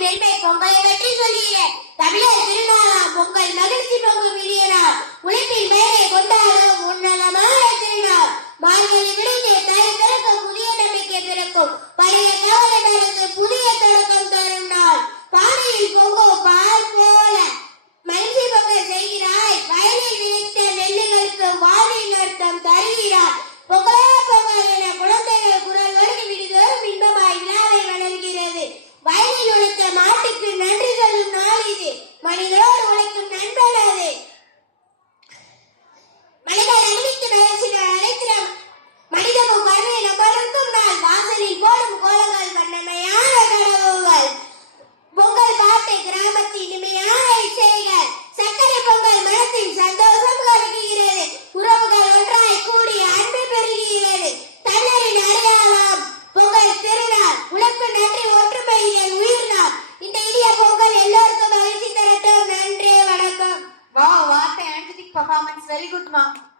பெருமை பொங்கலை பற்றி சொல்கிறேன். தமிழர் திருநாளாம் பொங்கல் மகிழ்ச்சி பொங்கும் இனிய நாள். உழைப்பின் பெயரை கொண்டாடும் உன்னதமான திருநாள். மார்கழி விடுந்து தை திறக்கும் புதிய நம்பிக்கை பிறக்கும். பழைய கவலை மறந்து புதிய தொடக்கம் தரும் நாள். பானையில் பொங்கும் பால் போல மகிழ்ச்சி பொங்கல் செய்கிறாய். வயலில் விளைத்த நெல்லுகளுக்கு வானில் அர்த்தம் தருகிறாய். பொங்கலா பொங்கல் என குழந்தைகள் குரல் வழங்கி விடுதோறும் இன்பமாய் விழாவை வளர்கிறது. வயலில் உழைத்த மாட்டுக்கு நன்றி சொல்லும் நாள் இது. மனிதரோடு உழைக்கும் நண்பன் அது. மனிதன் அறிவித்து மகிழ்ச்சிகள் அழைக்கிறோம். மனிதமும் கருணை நம்பருக்கும் நாள். வாசலில் போடும் கோலங்கள் வண்ணமையான கடவுகள். பொங்கல் பாட்டு கிராமத்தின் இனிமையான இசைகள். சக்கரை பொங்கல் மனத்தின் சந்தோஷம் கருகிறது. உறவுகள் ஒன்றாய் கூடி அன்பு பெருகிறது. தமிழரின் அடையாளம் பொங்கல் திருநாள். உழைப்பு நன்றி ஒற்றுமை என் உயிர் நாள். இந்த இனிய பொங்கல் எல்லோருக்கும் மகிழ்ச்சி தரட்டும். நன்றி, வணக்கம். Wow, what an energetic performance. Very good, ma'am.